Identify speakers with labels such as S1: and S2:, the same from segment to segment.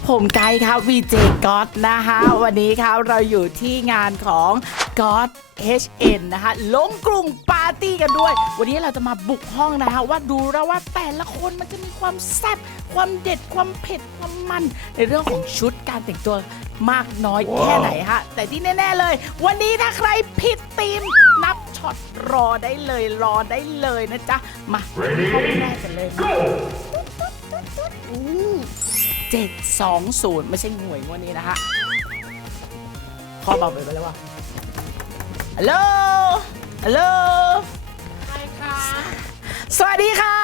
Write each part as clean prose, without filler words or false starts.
S1: ผมไกด์ครับ VJ ก๊อตนะคะวันนี้ครับเราอยู่ที่งานของก๊อต HN นะคะลงกลุ่มปาร์ตี้กันด้วยวันนี้เราจะมาบุกห้องนะคะว่าดูแล้วว่าแต่ละคนมันจะมีความแซ่บความเด็ดความเผ็ดความมันในเรื่องของชุดการแต่งตัวมากน้อยแค่ไหนฮะแต่ที่แน่ๆเลยวันนี้ถ้าใครผิดธีมนับช็อตรอได้เลยนะจ๊ะมาห้องแรกกันเลย720ไม่ใช่หน่วยงวดนี้นะฮะข้อเบาไปแล้ววะฮัลโหลฮัลโหลใครคะสวัสดีค่ะ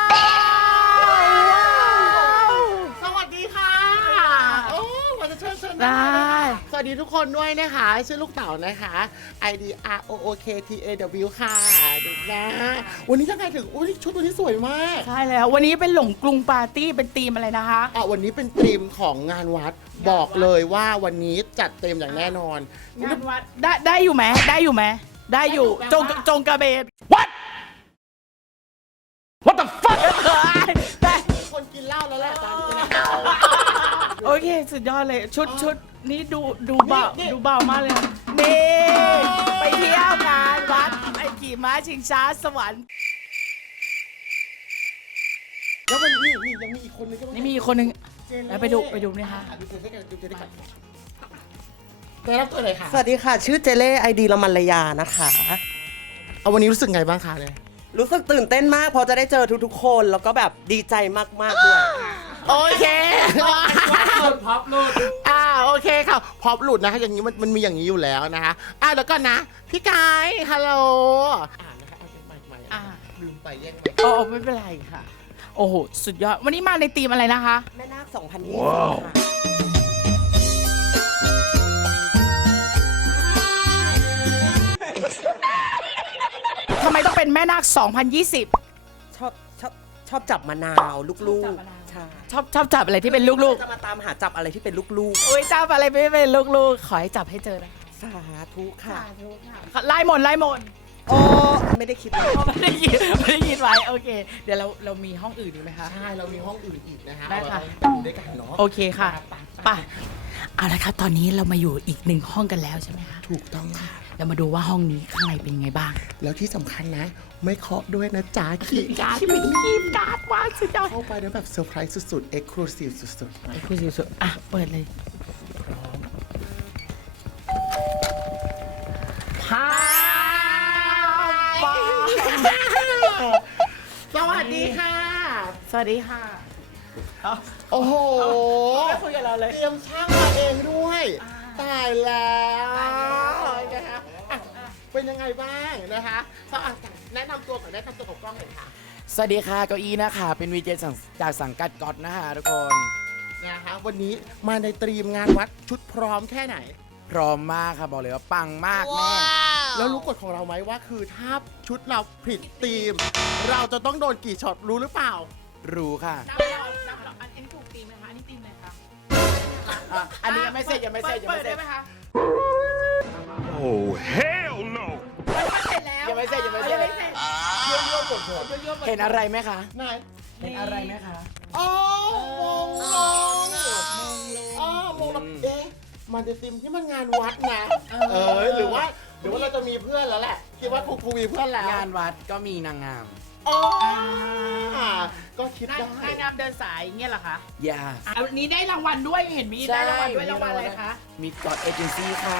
S2: สวัสดีค่ะโอ้วันจะเชิญ
S1: ได้
S2: สวัสดีทุกคนด้วยนะคะชื่อลูกเต๋านะคะ ID ROOKTAW ค่ะนะวันนี้ยังไงถึงอุ้ยชุดวันนี้สวยมาก
S1: ใช่แล้ววันนี้เป็นหลงกรุงปาร์ตี้เป็นธีมอะไรนะคะ
S2: วันนี้เป็นธีมของงานวัดบอกเลยว่าวันนี้จัดเต็มอย่างแน่นอน
S1: งานวัดได้อยู่ไหมได้อยู่จงกระเบน
S2: What the fuck แต่คนกินเหล้าแล้วแหละตอนนี้
S1: โอเคสุดยอดเลยชุดนี้ดูเบามากเลยนี่ไปเที่ยวงานวัดไปขี่ม้าชิงช้าสวรรค์
S2: แล้วมันนี่ยังมีอีกคนนึง
S1: นี่มีอีกคนนึงแล้วไปดูนี่ฮะ
S2: ดูเจด้วยกันได้รับตัวไหนคะ
S3: สวัสดีค่ะชื่อเจเล่ไอดีละมันระยานะคะ
S2: วันนี้รู้สึกไงบ้างคะเลย
S3: รู้สึกตื่นเต้นมากเพราะจะได้เจอทุกๆคนแล้วก็แบบดีใจมากๆด้วย
S2: โอเคพอปหลุดโอเคค่ะพอปหลุดนะคะอย่างนี้มันมีอย่างนี้อยู่แล้วนะคะแล้วก็นะพี่กายฮัลโหลนะคะเอาลืมไปเรียก
S1: ไม่เป็นไรค่ะโอ้โหสุดยอดวันนี้มาในธีมอะไรนะคะ
S3: แม่นาค2020ค่ะ
S1: ทำไมต้องเป็นแม่นาค2020
S3: ชอบจับมะนาวลูกๆใช่
S1: ชอบจับอะไรที่เป็นลูก
S3: ๆจะมาตามหาจับอะไรที่เป็นลูก
S1: ๆโอ้ยจับอะไรไม่เป็นลูกๆขอให้จับให้เจอนะ
S3: สาธุค่ะ
S1: ไล่หมด
S3: โอ้ไม่ได้คิดไว้
S1: ไม่ได้คิดไว้โอเคเดี๋ยวเรามีห้องอื่นอีกไหมคะ
S2: ใช่เรามีห้องอื่นอีกนะคะ
S1: ได้ค่ะ
S2: ด้วยกันเนาะ
S1: โอเคค่ะไปเอาละครับตอนนี้เรามาอยู่อีกหนึ่งห้องกันแล้วใช่ไหมคะ
S2: ถูกต้องค่ะ
S1: เรามาดูว่าห้องนี้ข้างในเป็นไงบ้าง
S2: แล้วที่สำคัญนะไม่เคาะด้วยนะจ๊ะ
S1: คีย์การ์ดที่เป็นคีย์การ์ดว้าวสุดยอด
S2: เข้าไปแล้วแบบเซอร์ไพรส์สุดๆเอ็กซ์คลูซีฟสุดๆ
S1: เอ็กซ์คลูซีฟสุดเปิดเลยพร้อม
S2: สวัสดีค่ะโอ้โห
S1: ไม่คุยกับเราเลย
S2: เตรียมช่างมาเองด้วยตายแล้วนะคะเป็นยังไงบ้างนะคะแนะนำตัวกับกล้องหน่อยค่ะ
S4: สวัสดีค่ะเก้าอี้นะคะเป็นวีเจจากสังกัดก๊อตนะคะทุกคน
S2: นะคะวันนี้มาในตรีมงานวัดชุดพร้อมแค่ไหน
S4: พร้อมมากค่ะบอกเลยว่าปังมากแม่
S2: แล้วรู้กฎของเราไหมว่าคือถ้าชุดเราผิดธีมเราจะต้องโดนกี่ช็อตรู้หรือเปล่า
S4: รู้ค่ะ
S1: อันนี้ถูกธีมไหมคะอันนี้ธีมอะไรคะ
S4: อันนี้ยังไม่เสร็จ
S1: เปิดได้ไหมคะ
S5: Oh hell no
S1: เสร็จแล้ว
S4: ยังไม่เสร็จ
S2: ยั่วปวดหัว
S4: เห็นอะไรไหมคะ
S2: ไหน
S4: เห็นอะไรไหมคะ
S2: มงลงมันจะติมที่มันงานวัดนะหรือว่าเราจะมีเพื่อนแล้วแหละคิดว่าครูมีเพื่อนแล้ว
S4: งานวัดก็มีนางงาม
S2: ก็คิดได้
S1: นางงามเดินสายเงี้ยเหรอคะ
S4: อย่า
S1: วันนี้ได้รางวัลด้วยเห็นมีได้รางวัลด้วยรางวัลอะไรคะ
S4: มีก๊อตเอเจนซี่ค่ะ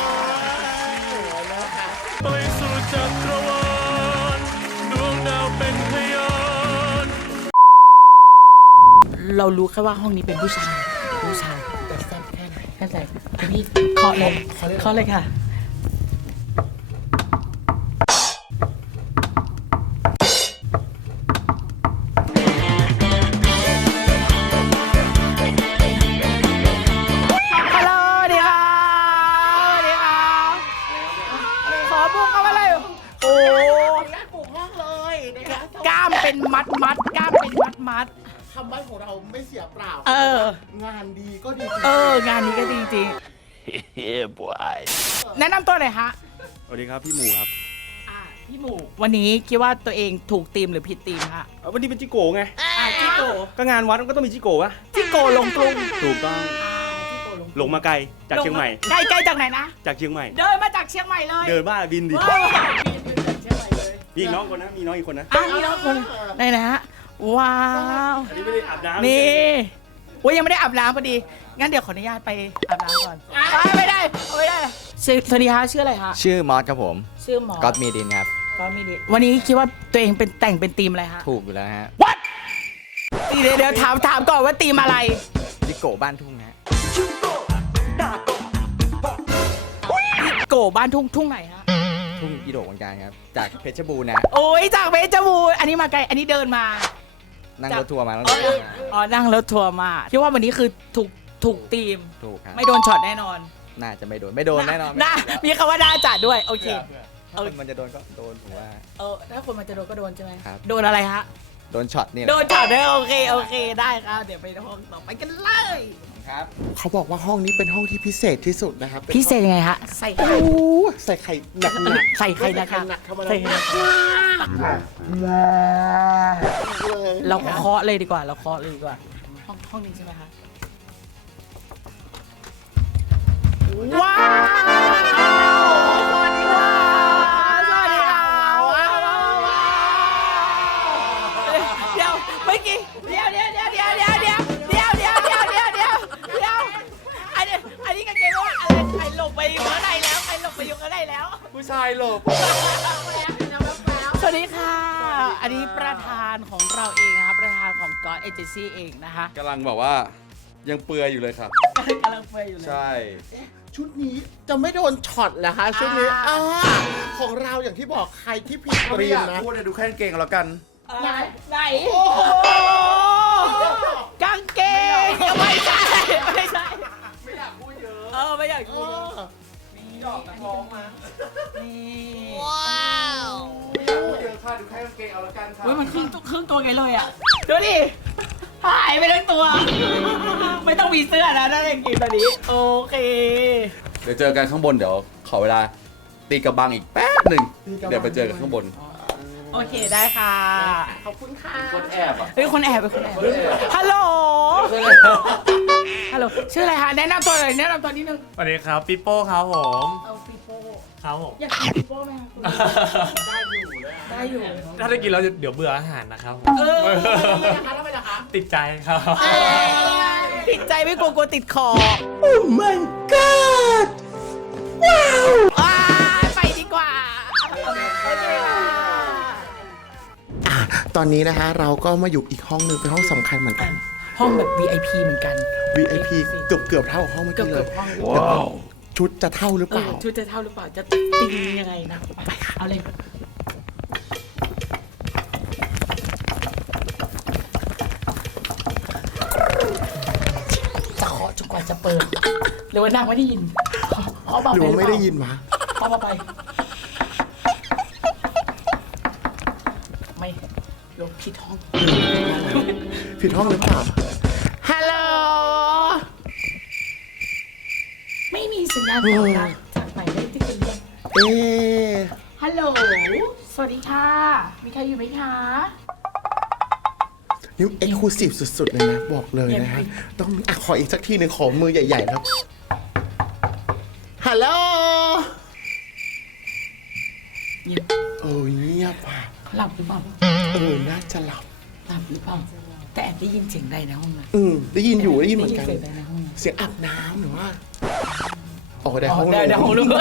S5: ไปสู่จักรวาลดวงดาวเป็นพยาน
S1: เรารู้แค่ว่าห้องนี้เป็นผู้ชาย
S2: แต่แซ่บแค่ไหน
S1: แค่ไหนพี่เคาะเลยค่ะกล้ามเป็นมัด
S2: คำใบ้ของเราไม่เสียเปล่า งานดีก็ดี
S1: งานนี้ก็ดีจริง
S5: เฮ้ยบอย
S1: แนะนำตัวหน่อยฮะ
S5: สวัสดีครับพี่หมูครับ
S1: พี่หมูวันนี้คิดว่าตัวเองถูกธีมหรือผิดธีมฮะ
S5: วันนี้เป็นจิโกไง
S1: จิโก
S5: ก็งานวัดมันก็ต้องมีจิโกวะ
S1: จิโกลงกรุง
S5: ถูกต้อง
S6: ลงมาไกลจากเชียงใหม่
S1: ใกล้จากไหนนะ
S6: จากเชียงใหม่
S1: เดินมาจากเชียงใหม่เลย
S6: เดินมาบินดิ
S1: ว้าวบินจากเชียงใหม่เลย
S6: มีอีกน้องคนนะมีน้องอีกคนนะ
S1: นี่น้องคนไหนนะฮะว้าว
S6: อันนี้ไม่ได้อาบน้ำ
S1: นี่โอ้ยยังไม่ได้อาบน้ำพอดี งั้นเดี๋ยวขออนุญาตไปอาบน้ำก่อนไม่ได้ไม่ได้สวัสดีฮะชื่ออะไรฮะ
S4: ชื่อมอสครับผม
S1: ชื่อหมอ
S4: ก๊อตมีดินครับ
S1: ก็ไม่ดีวันนี้คิดว่าตัวเองเป็นแต่งเป็นธีมอะไรฮะ
S4: ถูกอยู่แล้วฮะ
S1: What เดี๋ยวถามก่อนว่าธีมอะไร
S4: ดิโก้บ้านทุ่งฮะ
S1: โกบ้านทุ่งไหนฮะ
S4: ทุ่งอีโดกเหมือนกันครับ จากเพชรบูรณ์นะ
S1: โอ้ยจากเพชรบูรณ์อันนี้มาไกลอันนี้เดินมา
S4: นั่งรถทัวร์มาแล้ว
S1: อ๋อนั่งรถทัวร์มาคิดว่าวันนี้คือถูกธีม
S4: ถูกครับ
S1: ไม่โดนช็อตแน่นอน
S4: น่าจะไม่โดนแน่นอน
S1: น่ามีคำว่าน่าจัดด้วยโอเค
S4: ถ้าคนมันจะโดนก็โดนผมว่า
S1: ถ้าคนมันจะโดนก็โดนใช่ไหม
S4: ครับ
S1: โดนอะไรฮะ
S4: โดนช็อตนี่แห
S1: โด
S4: ละ
S1: นช็อตด้วยโอเคได้ครับเดี๋ยวไปห้องต่อไปกันเลย
S4: ครับ
S2: เขาบอกว่าห้องนี้เป็นห้องที่พิเศษที่สุดนะครับ
S1: พิเศษยังไงฮะใส่
S2: โอ้ใส่ไข่หนัก
S1: ใส่ใครนะคะ
S2: หนักเข้ามา
S1: ใส่ใครนะคะเราเคาะเลยดีกว่าห้องนี้ใช่ไหมคะว้าวสวัสดีค่ะสวัสดีค่ะว้าวเดี๋ยวเมื่อกี้เดี๋ยวอันนี้กันเกมว่าอะไรใครหลบไปอยู่ข้างในแล้วใครหลบไปอยู่ข้างในแล้ว
S2: ผู้ชายหลบ
S1: สวัสดีค่ะ อันนี้ประธานของเราเองนะคะประธานของ God Agency เองนะคะ
S7: กำลังแบบว่ายังเปลือยอยู่เลยครับ
S1: กำลังเฟยอยู่เลย
S7: ใช่
S2: ชุดนี้จะไม่โดนช็อตเหรอคะชุดนี้ของเราอย่างที่บอกใครที่ผิดเตรียมนะ
S7: พูดเลยดูแค่กางเกงแล้วกัน
S1: ไหนกางเกงไม่ใช่ไม่อยากพูดเยอะไม่อยากพูดนี่ดอกท้องมานี่ว้าว
S7: พูดเยอะค่ะดูแค่กางเกงเอาแล้วกันครับ
S1: อุ้ยมันครึ่งตัวไงเลยอ่ะดูดิหายไปทั้งตัว ไม่ต้องมีเสื้อนะถ้าอย่างกินตอนนี้โอเค
S7: เดี๋ยวเจอกันข้างบนเดี๋ยวขอเวลาตีกระบังอีกแป๊บหนึ่งเดี๋ยวไปเจอกันข้างบน
S1: โอเคได้ค่ะ
S2: ขอบคุณค่ะ
S7: คนแอบอ่ะ
S1: เฮ้ยคนแอบฮัลโหลฮัลโหลชื่ออะไรคะแนะนำตัวเลยแนะนำตัวนิดนึง
S5: สวัสดีครับปิโป้ครับผม
S1: เอาปีโป้
S5: ครับผม
S1: อยากกินปีโป้ไหมคะคุณได้อยู่
S5: ถ้าได้กินแล้วเดี๋ยวเบื่ออาหารนะครับผม
S2: แล้วไปนะคะ
S5: ติดใจครับ
S1: ติดใจไม่กลัวติดคอ Oh my god ว้าวไปดีกว่าโอเคค่ะ
S2: ตอนนี้นะคะเราก็มาอยู่อีกห้องหนึ่งเป็นห้องสำคัญเหมือนกัน
S1: ห้องแบบ VIP เหมือนกัน
S2: VIP เกือบเท่าห้องเมื่อกี้เลย
S1: ห้อง
S2: เดี๋ยวชุดจะเท่าหรือเปล่า
S1: ชุดจะเท่าหรือเปล่าจะตียังไงนะไปค่ะเอาเลยจะเคาะจนกว่าจะเปิดหรือว่านางไม่ได้ยินเคาะเบา
S2: หรือ
S1: ไป
S2: ว่าไม่ได้ยินมา
S1: เคาะเบาไปไม่ลงผิดห้อง
S2: ผิดห้องหรือเปล่า
S1: ฮัลโหลไม่มีสัญญาณตอบรับจากหมายเลขที่คุณเรียก
S2: เอ๊ะ
S1: ฮัลโหลสวัสดีค่ะ มีใครอยู่ไหมคะ
S2: นี่เอ็กซ์คลูซีฟสุดๆเลยนะ บอกเลยนะฮะต้องขออีกสักทีหนึ่งขอมือใหญ่ๆครับฮัลโหล
S1: เงียบ
S2: โอ้ยเงียบอ่ะ
S1: เขาหลับหรือเปล่า
S2: น่าจะหลับ
S1: หลับหรือเปล่าแต่แอบได้ยินเสียงใดในห้องนะ
S2: ได้ยินอยู่ได้ยินเหมือนกัน
S1: เสียงใดในห้องนะ
S2: เสียงอาบน้ำหรือว่าอ๋อได้ห้อง
S1: ได้ห้องลูก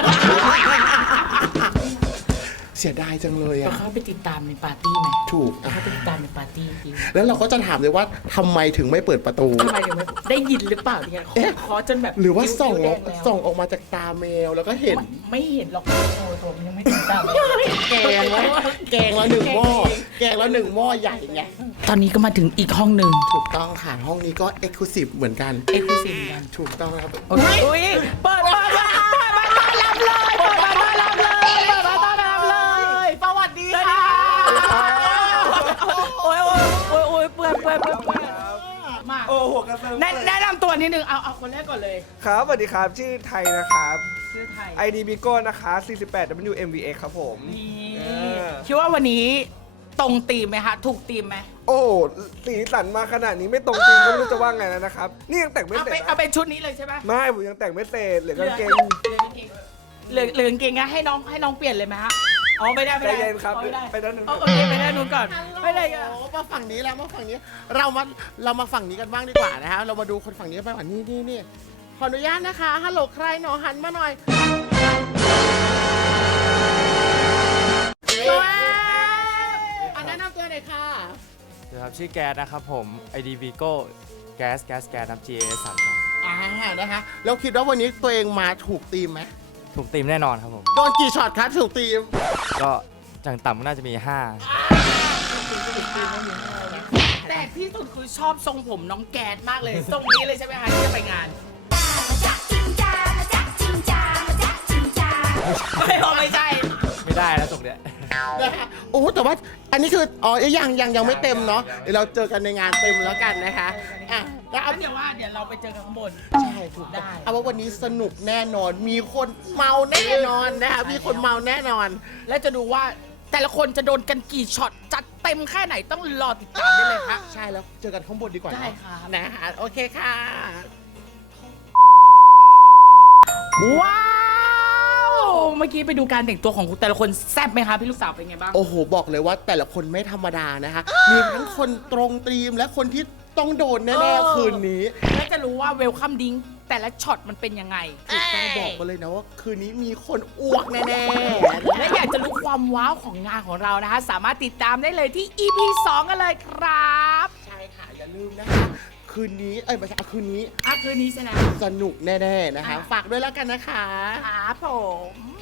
S2: เสียดายจังเลย
S1: เรา
S2: อ่ะ
S1: เข้าไปติดตามในปาร์ตี้ไหม
S2: ถูก
S1: เข้าไปติดตามในปาร์ตี้ดี
S2: แล้วเราก็จะถามเลยว่าทำไมถึงไม่เปิดประตู
S1: ทำไมถึงไม่ได้ยินหรือเปล่าเนี่ยเคาะจนแบบ
S2: หรือว่าส่อง
S1: คิ้วแดแล้ว
S2: ส่องออกมาจากตาแมวแล้วก็เห็น
S1: มันไม่เห็นหรอกตัวมันยังไม่ติดตาม
S2: แกงแล้วหนึ่งหม้อแกงแล้วหนึ่งหม้อใหญ่ไง
S1: ตอนนี้ก็มาถึงอีกห้องหนึ่ง
S2: ถูกต้องค่ะห้องนี้ก็เอ็กซ์คลูซีฟเหมือนกัน
S1: เอ็กซ์คลูซีฟกัน
S2: ถูกต้องครับ
S1: โอ้ยเปิดมาต้อนรับเลยเปิดมาต้อนรับเลยเปิดมาต้อนรับเลยสวัสดีค่ะโอ้ยเปื่อยมา
S8: โอ้หัวกระเซิง
S1: แนะนำตัวนิดนึงเอาคนแรกก่อนเลย
S8: ครับสวัสดีครับชื่อไทยนะครับ
S1: ชื่อไทย
S8: ID Bigo นะคะ48 WMVX ครับผม
S1: นี่
S8: เออ
S1: คิดว่าวันนี้ตรงธีมไหมคะถูกธีมไหม
S8: โอ้สีสันมาขนาดนี้ไม่ตรงจริงก็ไม่รู้จะว่าไงแล้วนะครับ นี่ยังแต่งไม่
S1: เอา
S8: เส
S1: ไป
S8: ร็จ
S1: เอา
S8: นะ
S1: เป็นชุดนี้เลยใช่ไหม
S8: ไม่ผมยังแต่งไม่เสร็จเหลือกางเกง
S1: เหลืองเกงอะให้น้องเปลี่ยนเลยไหมฮะอ๋อไม่ได้ไม่ได้
S8: ใจเย็นครับ
S1: อ๋อไม่ได้
S8: ไปด้านนู้น
S1: โอเคไปด้านนู้นก่อนไม่ได้ก็
S2: โอ้มาฝั่งนี้แล้วมาฝั่งนี้ เรามาฝั่งนี้กันบ้างดีกว่านะคะเรามาดูคนฝั่งนี้กันบ้างว่านี่ขออนุญาตนะคะฮัลโหลใครหนอหันมาหน่อยอันแนะนำตัวหน่อยค่ะ
S9: ครับชื่อแก๊สนะครับผม ID Vigo แก๊สครับ GAS 3ครับ
S2: นะคะแล้วคิดว่าวันนี้ตัวเองมาถูกธีมไหม
S9: ถูกตีมแน่นอนครับผม
S2: โดนกี่ช็อตคะถูกธีม
S9: ก็จังต่ำก็น่าจะมี
S1: แต่ที่สุดคือชอบทรงผมน้องแกดมากเลยทรงนี้เลยใช่ไหมคะที่จะไปงานไม่ใช่
S9: 5 ไม่ได้แล้วตรงเนี้ย
S2: นะคะโอ้แต่ว่าอันนี้คืออ๋อยังไม่เต็มเนาะเดี๋ยวเราเจอกันในงานเต็มแล้วกันนะคะอ่ะแล้วเอา
S1: เดี๋ยวเราไปเจอกันข้างบน
S2: ใช่ถูกได้เอาว่าวันนี้สนุกแน่นอน มีคนเมาแน่นอนนะคะมีคนเมาแน่นอน
S1: และจะดูว่าแต่ละคนจะโดนกันกี่ช็อตจัดเต็มแค่ไหนต้องรอติดตามได้เลยค่ะ
S2: ใช่แล้วเจอกันข้างบนดีกว่า
S1: ได้
S2: เนาะ
S1: ค่ะ
S2: นะคะโอเคค่ะ
S1: ว้าว เมื่อกี้ไปดูการแต่งตัวของแต่ละคนแซ่บไหมคะพี่ลูกสาวเป็นไงบ้าง
S2: โอ้โหบอกเลยว่าแต่ละคนไม่ธรรมดานะคะ มีทั้งคนตรงตรีมและคนที่ต้องโดนแน่ๆคืนนี้
S1: และจะรู้ว่าเวลคัมดิ้งแต่ละช็อตมันเป็นยังไง
S2: ถูกต้องบอกมาเลยนะว่าคืนนี้มีคนอ้วกแน่ๆ
S1: และอยากจะรู้ความว้าวของงานของเรานะคะ สามารถติดตามได้เลยที่ EP 2 กันเลยครับ
S2: ใช่ค่ะอย่าลืมนะคะคืนนี้ไม่ใช่คืนนี้
S1: คืนนี้ใช่ไหม
S2: สนุกแน่ๆนะคะ ฝากด้วยแล้วกันนะคะ
S1: ครับผม